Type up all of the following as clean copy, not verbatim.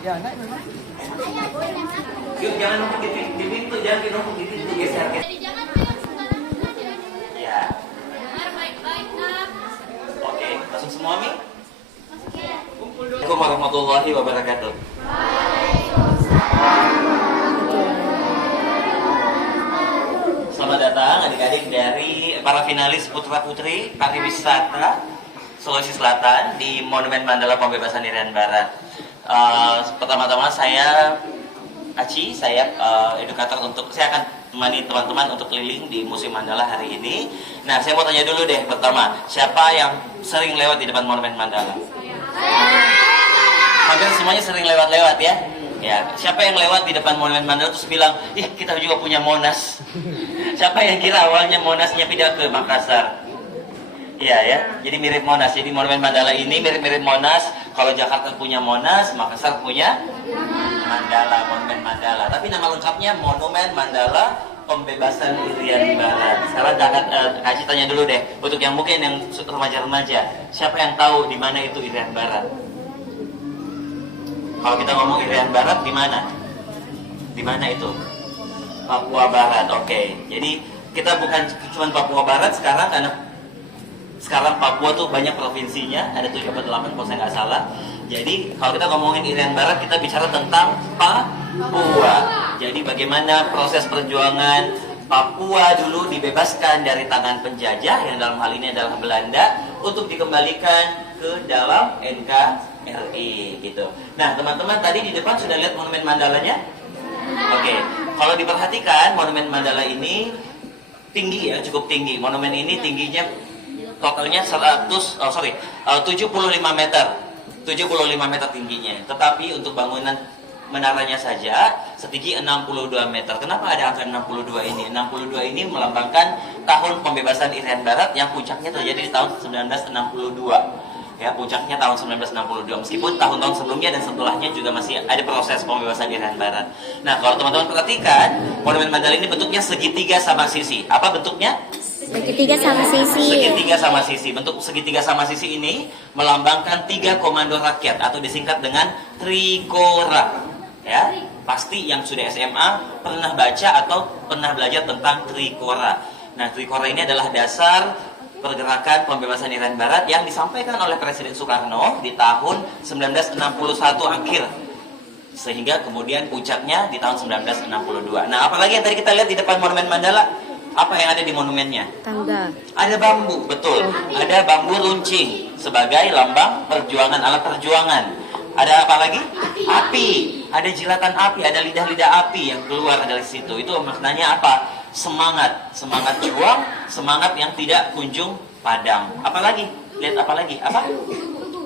Ya, naik memang. Yuk, jangan numpuk di pintu, jangan numpuk di pintu, geser. Jadi jangan pegang sembarangan hadirannya. Ya. Dengar baik-baik, nak. Oke, masuk semua, Mi? Masuk ya. Assalamualaikum warahmatullahi wabarakatuh. Selamat datang adik-adik dari para finalis Putra Putri Pariwisata Sulawesi Selatan di Monumen Mandala Pembebasan Irian Barat. Pertama-tama saya Aci, saya edukator saya akan temani teman-teman untuk keliling di Museum Mandala hari ini. Nah, saya mau tanya dulu deh pertama, siapa yang sering lewat di depan Monumen Mandala? Hampir semuanya sering lewat-lewat ya. Ya, siapa yang lewat di depan Monumen Mandala terus bilang, ih kita juga punya Monas. Siapa yang kira awalnya Monasnya pindah ke Makassar? Iya ya, jadi mirip Monas. Jadi Monumen Mandala ini mirip-mirip Monas. Kalau Jakarta punya Monas, Makassar punya Mandala, Monumen Mandala. Tapi nama lengkapnya Monumen Mandala Pembebasan Irian Barat. Sekarang kasih tanya dulu deh, untuk yang mungkin yang remaja-remaja, siapa yang tahu di mana itu Irian Barat? Kalau kita ngomong Irian Barat, di mana? Di mana itu? Papua Barat. Oke. Jadi kita bukan cuma Papua Barat sekarang, karena sekarang Papua tuh banyak provinsinya, ada 7 atau 8 kalau saya nggak salah. Jadi kalau kita ngomongin Irian Barat, kita bicara tentang Papua. Jadi bagaimana proses perjuangan Papua dulu dibebaskan dari tangan penjajah, yang dalam hal ini adalah Belanda, untuk dikembalikan ke dalam NKRI gitu. Nah teman-teman tadi di depan sudah lihat Monumen Mandalanya? Oke. Kalau diperhatikan Monumen Mandala ini tinggi ya, cukup tinggi. Monumen ini tingginya totalnya 75 meter. 75 meter tingginya. Tetapi untuk bangunan menaranya saja setinggi 62 meter. Kenapa ada angka 62 ini? 62 ini melambangkan tahun pembebasan Irian Barat yang puncaknya terjadi di tahun 1962. Ya, puncaknya tahun 1962. Meskipun tahun-tahun sebelumnya dan setelahnya juga masih ada proses pembebasan Irian Barat. Nah, kalau teman-teman perhatikan, Monumen Mandala ini bentuknya segitiga sama sisi. Apa bentuknya? Segitiga sama sisi. Segitiga sama sisi. Bentuk segitiga sama sisi ini melambangkan 3 komando rakyat atau disingkat dengan Trikora. Ya, pasti yang sudah SMA pernah baca atau pernah belajar tentang Trikora. Nah, Trikora ini adalah dasar pergerakan pembebasan Irian Barat yang disampaikan oleh Presiden Soekarno di tahun 1961 akhir. Sehingga kemudian puncaknya di tahun 1962. Nah, apalagi yang tadi kita lihat di depan Monumen Mandala? Apa yang ada di monumennya? Tangga. Ada bambu, betul. Ada bambu runcing sebagai lambang perjuangan, alat perjuangan. Ada apa lagi? Api. Ada jilatan api, ada lidah-lidah api yang keluar dari situ. Itu maknanya apa? Semangat juang, semangat yang tidak kunjung padam. Apalagi? Lihat apa lagi? Apa?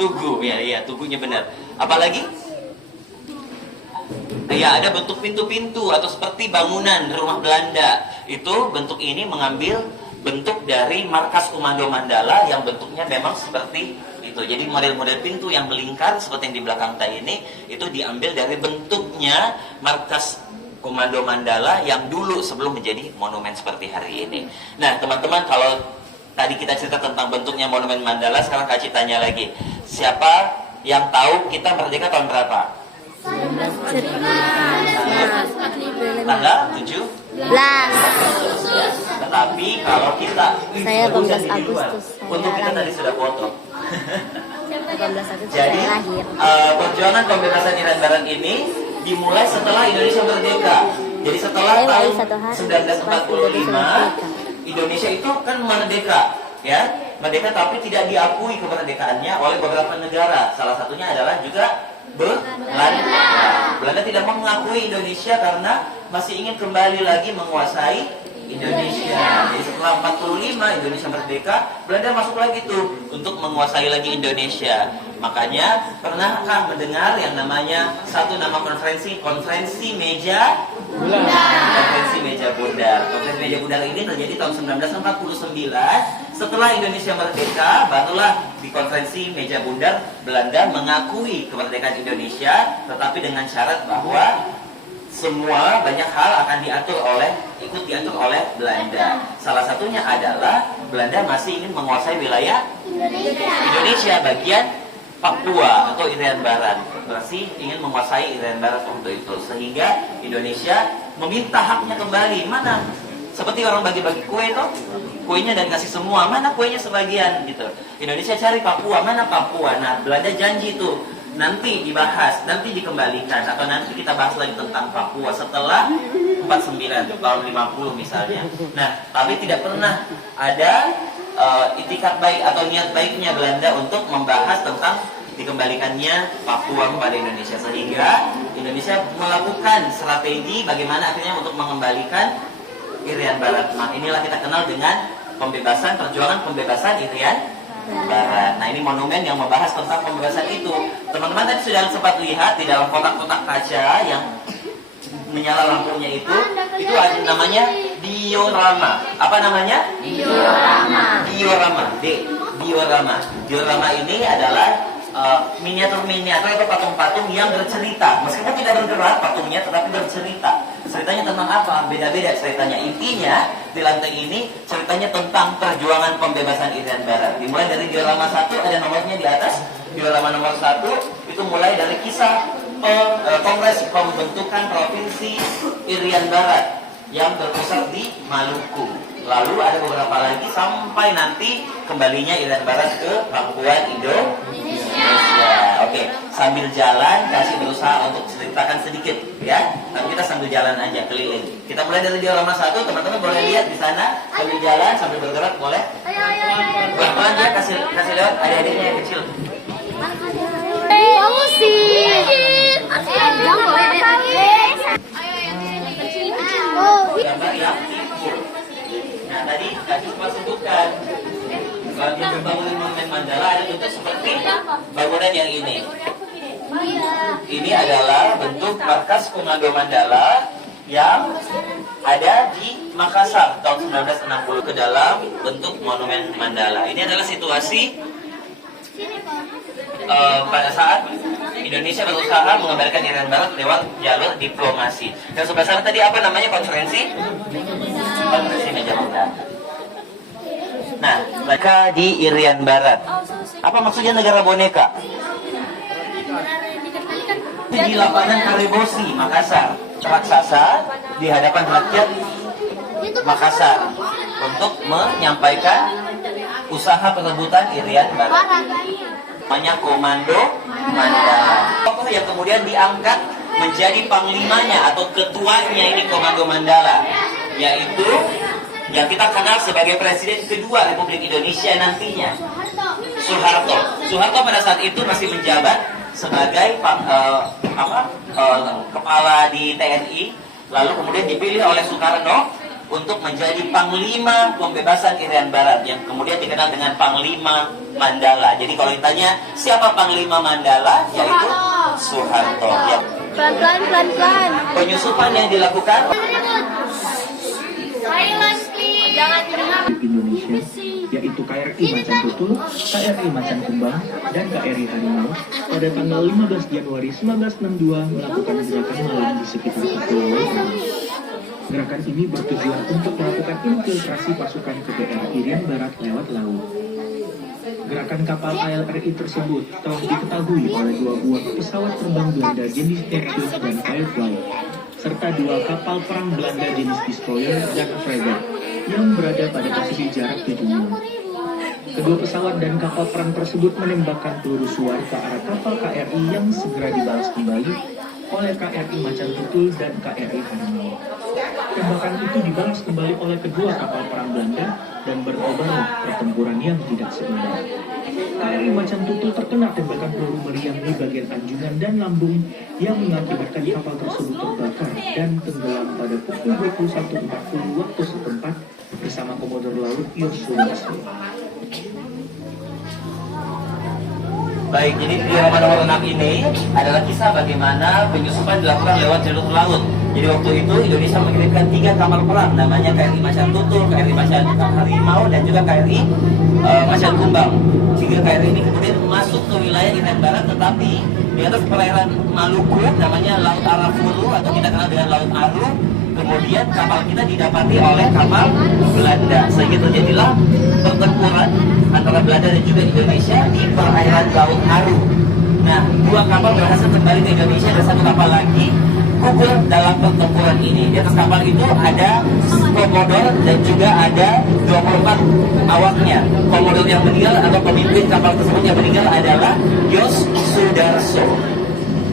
Tugu. Ya, tugunya benar. Apalagi? Ya, ada bentuk pintu-pintu atau seperti bangunan rumah Belanda. Itu bentuk ini mengambil bentuk dari markas Komando Mandala yang bentuknya memang seperti itu. Jadi model-model pintu yang melingkar seperti yang di belakang saya ini itu diambil dari bentuknya markas Komando Mandala yang dulu sebelum menjadi monumen seperti hari ini. Nah, teman-teman, kalau tadi kita cerita tentang bentuknya Monumen Mandala, sekarang Kak Ci tanya lagi. Siapa yang tahu kita merdeka tahun berapa? Tanggal 17. Tetapi kalau kita Saya 12 di luar, Agustus. untuk kita tadi sudah foto. 18 Agustus Jadi saya lahir. perjuangan pembebasan Irian Barat ini dimulai setelah Indonesia merdeka. Jadi setelah tahun 1945 Indonesia itu kan merdeka, ya, merdeka tapi tidak diakui kemerdekaannya oleh beberapa negara. Salah satunya adalah juga Belanda. Belanda tidak mau mengakui Indonesia karena masih ingin kembali lagi menguasai Indonesia. Jadi setelah 45 Indonesia merdeka, Belanda masuk lagi tuh untuk menguasai lagi Indonesia. Makanya pernahkah mendengar yang namanya konferensi meja bundar? Konferensi meja bundar. Konferensi meja bundar ini terjadi tahun 1949. Setelah Indonesia merdeka, barulah di konferensi meja bundar Belanda mengakui kemerdekaan Indonesia, tetapi dengan syarat bahwa semua banyak hal akan ikut diatur oleh Belanda. Salah satunya adalah Belanda masih ingin menguasai wilayah Indonesia bagian Papua atau Irian Barat. Berarti ingin menguasai Irian Barat waktu itu, sehingga Indonesia meminta haknya kembali. Mana? Seperti orang bagi-bagi kue tuh, kuenya dan kasih semua, mana kuenya sebagian gitu. Indonesia cari Papua, mana Papua? Nah, Belanda janji tuh nanti dibahas, nanti dikembalikan, atau nanti kita bahas lagi tentang Papua setelah 49 tahun 50 misalnya. Nah, tapi tidak pernah ada itikat baik atau niat baiknya Belanda untuk membahas tentang dikembalikannya Papua kepada Indonesia, sehingga Indonesia melakukan strategi bagaimana akhirnya untuk mengembalikan Irian Barat. Nah, inilah kita kenal dengan perjuangan pembebasan Irian Barat. Nah, ini monumen yang membahas tentang pembebasan itu. Teman-teman tadi sudah sempat lihat di dalam kotak-kotak kaca yang menyala lampunya itu ada namanya diorama. Apa namanya? Diorama. Diorama ini adalah miniatur-miniatur atau patung-patung yang bercerita. Meskipun tidak bergerak patungnya, tetapi bercerita. Ceritanya tentang apa? Beda-beda ceritanya. Intinya di lantai ini ceritanya tentang perjuangan pembebasan Irian Barat. Dimulai dari diorama 1, ada nomornya di atas. Diorama nomor 1 itu mulai dari kisah Kongres Pembentukan Provinsi Irian Barat yang berpusat di Maluku. Lalu ada beberapa lagi sampai nanti kembalinya Irian Barat ke Papua Indonesia. Oke, sambil jalan kasih berusaha untuk ceritakan sedikit ya. Tapi kita sambil jalan aja keliling. Kita mulai dari diorama 1, teman-teman boleh lihat di sana sambil jalan sambil bergerak boleh. Pelan-pelan ya, kasih lewat adik-adiknya yang kecil. Kamu sih. Gambar yang timbul. Nah, tadi kasih cuma sebutkan bagian bangunan monumen Mandala ada bentuk seperti bangunan yang ini. Ini adalah bentuk markas Komando Mandala yang ada di Makassar tahun 1960 ke dalam bentuk monumen Mandala. Ini adalah situasi pada saat Indonesia berusaha mengembalikan Irian Barat lewat jalur diplomasi. Dan sebelah sana tadi apa namanya konferensi? Konferensi meja makan. Nah, mereka di Irian Barat. Apa maksudnya negara boneka? Di lapangan Karibosi, Makassar, raksasa di hadapan rakyat Makassar untuk menyampaikan usaha perebutan Irian Barat. Namanya Komando Mandala. Tokoh yang kemudian diangkat menjadi panglimanya atau ketuanya ini Komando Mandala, yaitu yang kita kenal sebagai Presiden kedua Republik Indonesia nantinya, Soeharto. Soeharto pada saat itu masih menjabat sebagai kepala di TNI, lalu kemudian dipilih oleh Soekarno untuk menjadi Panglima Pembebasan Irian Barat yang kemudian dikenal dengan Panglima Mandala. Jadi kalau ditanya siapa Panglima Mandala, yaitu Soeharto. Ya. Pelan-pelan. Penyusupan yang dilakukan Silence, please. Jangan dengar. Indonesia, yaitu KRI Macan Tutul, KRI Macan Kumbang, dan KRI Harimau pada tanggal 15 Januari 1962 melakukan gerakan malam di sekitar kepulauan. Gerakan ini bertujuan untuk melakukan infiltrasi pasukan ke daerah Irian Barat lewat laut. Gerakan kapal ALRI tersebut telah diketahui oleh 2 buah pesawat terbang Belanda jenis Airship dan Firefly, serta 2 kapal perang Belanda jenis Destroyer dan Frigate yang berada pada posisi jarak 7 mil. Kedua pesawat dan kapal perang tersebut menembakkan peluru suar ke arah kapal KRI yang segera dibalas kembali oleh KRI Macan Tutul dan KRI Harimau. Tembakan itu dibalas kembali oleh kedua kapal perang Belanda dan berkobarlah pertempuran yang tidak seimbang. KRI Macan Tutul terkena tembakan peluru meriam di bagian anjungan dan lambung yang mengakibatkan kapal tersebut terbakar dan tenggelam pada pukul 21.40 waktu setempat bersama Komodor Laut Yosua Masri. Baik, jadi diorama nomor 6 ini adalah kisah bagaimana penyusupan dilakukan lewat jalur laut. Jadi waktu itu Indonesia mengirimkan 3 kapal perang, namanya KRI Macan Tutul, KRI Macan Harimau, dan juga KRI Macan Kumbang. 3 KRI ini kemudian masuk ke wilayah Irian Barat, tetapi di atas perairan Maluku, namanya Laut Arafuru atau kita kenal dengan Laut Aru, Kemudian kapal kita didapati oleh kapal Belanda, sehingga terjadilah pertempuran antara Belanda dan juga Indonesia di perairan Laut Aru. Nah, dua kapal berhasil kembali ke Indonesia dan satu kapal lagi gugur dalam pertempuran ini. Di atas kapal itu ada komodor dan juga ada 24 awaknya. Komodor yang meninggal atau pemimpin kapal tersebut yang meninggal adalah Yos Sudarso.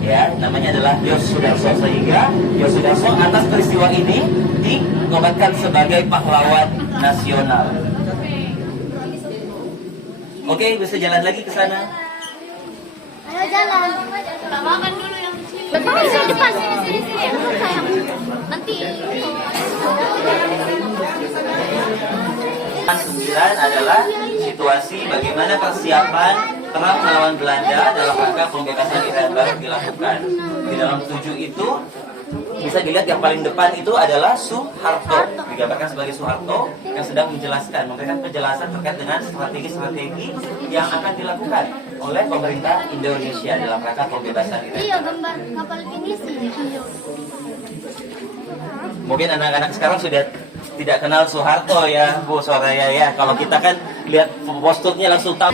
Ya, namanya adalah Yos Sudarso, sehingga Yos Sudarso atas peristiwa ini dinobatkan sebagai pahlawan nasional. Oke, bisa jalan lagi ke sana. Ayo jalan. Makan dulu yang kecil. Betul, sini depan. Sini. Nanti. 9 adalah situasi bagaimana persiapan perang melawan Belanda dalam rangka pembebasan Irian Barat dilakukan. Di dalam 7 itu bisa dilihat yang paling depan itu adalah Soeharto, digambarkan sebagai Soeharto yang sedang memberikan penjelasan terkait dengan strategi-strategi yang akan dilakukan oleh pemerintah Indonesia dalam rangka pembebasan Irian Iya, Barat. gambar kapal ini sih. Mungkin anak-anak sekarang sudah tidak kenal Soeharto ya, Bu Soraya ya. Kalau kita kan lihat posturnya langsung tahu.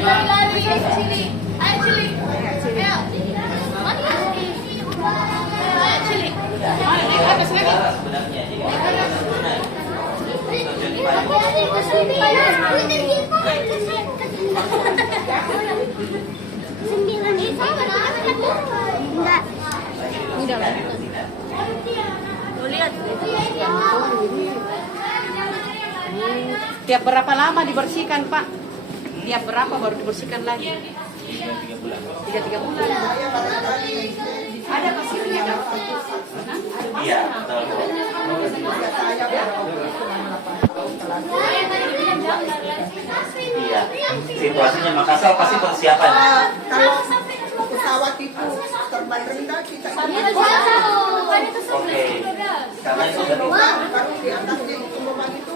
Lari-lari yang cili. Ayo cili. Ayo. Mana? Ayo cili. Ayo naik atas lagi. Sebenarnya Sembilan itu enggak. Tuh lihat. Tiap berapa lama dibersihkan, Pak? Tiap berapa baru dibersihkan lagi? 3 bulan. Ada pasirnya kan? iya, betul. Iya, situasinya Makassar pasti persiapan. Kalau pesawat itu terbang rendah kita Oke, karena itu berarti kalau di atasnya itu beban itu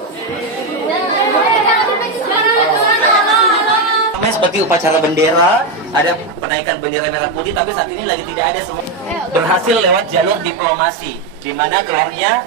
namanya seperti upacara bendera, ada penaikan bendera merah putih, tapi saat ini lagi tidak ada semua. Berhasil lewat jalur diplomasi, di mana keluarnya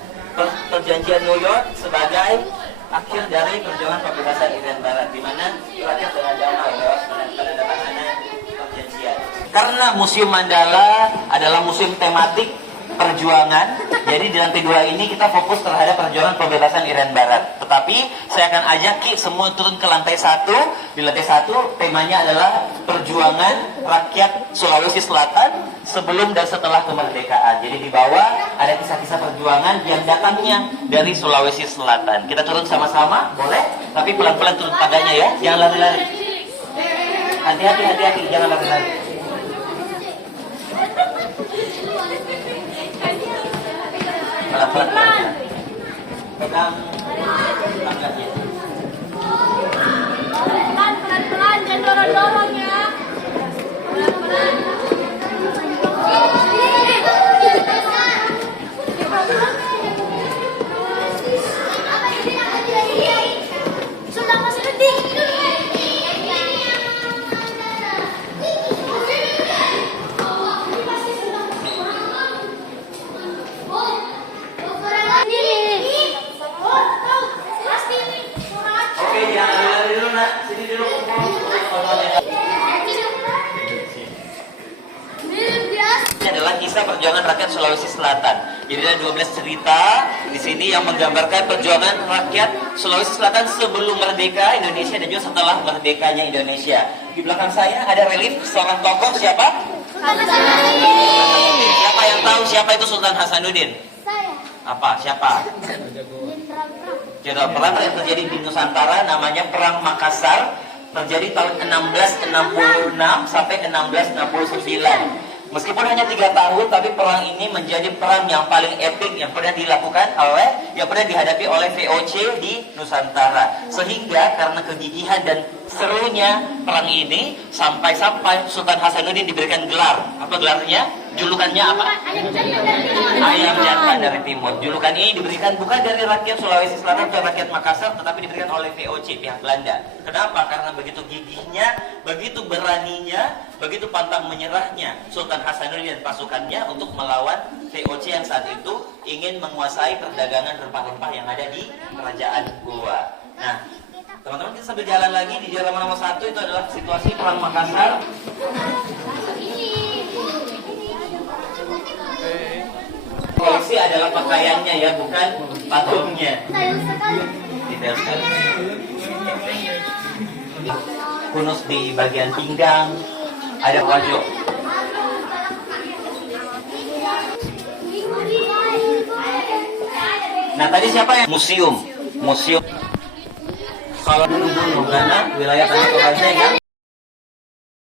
perjanjian New York sebagai akhir dari perjuangan pembebasan Irian Barat, di mana rakyat dengan damai lewat penandatanganan perjanjian. Karena Museum Mandala adalah museum tematik perjuangan, jadi di lantai 2 ini kita fokus terhadap perjuangan pembebasan Irian Barat. Tetapi saya akan ajak Ki semua turun ke lantai 1. Di lantai 1 temanya adalah perjuangan rakyat Sulawesi Selatan sebelum dan setelah kemerdekaan. Jadi di bawah ada kisah-kisah perjuangan yang datangnya dari Sulawesi Selatan. Kita turun sama-sama, boleh? Tapi pelan-pelan turun padanya ya, jangan lari-lari. Hati-hati, jangan lari-lari. Pelan-pelan. Pegang pangkatnya. Pelan-pelan, jangan dorong-dorong ya. Pelan-pelan. Sudah masih penting. Oke, jangan lari-lari dulu nak. Sini dulu. Ini adalah kisah perjuangan rakyat Sulawesi Selatan. Jadi ada 12 cerita di sini yang menggambarkan perjuangan rakyat Sulawesi Selatan sebelum merdeka Indonesia dan juga setelah merdekanya Indonesia. Di belakang saya ada relief seorang tokoh siapa? Siapa yang tahu siapa itu Sultan Hasanuddin? Saya. Apa? Siapa? Jenderal perang yang terjadi di Nusantara namanya Perang Makassar, terjadi tahun 1666 sampai 1669. Meskipun hanya 3 tahun, tapi perang ini menjadi perang yang paling epik yang pernah dilakukan yang pernah dihadapi oleh VOC di Nusantara. Sehingga karena kegigihan dan serunya perang ini, sampai Sultan Hasanuddin diberikan gelar. Apa gelarnya? Julukannya apa? Ayam jantan dari timur. Julukan ini diberikan bukan dari rakyat Sulawesi Selatan atau rakyat Makassar, tetapi diberikan oleh VOC, pihak Belanda. Kenapa? Karena begitu gigihnya, begitu beraninya, begitu pantang menyerahnya Sultan Hasanuddin dan pasukannya untuk melawan VOC yang saat itu ingin menguasai perdagangan rempah-rempah yang ada di kerajaan Goa. Nah, teman-teman kita sambil jalan lagi di diagram nomor 1 itu adalah situasi perang Makassar. Koleksi adalah pakaiannya ya, bukan patungnya. Detail sekali. Kunus di bagian pinggang, ada wajah. Nah tadi siapa yang museum? Museum. Kalau dulu karena wilayah Tanah Toraja yang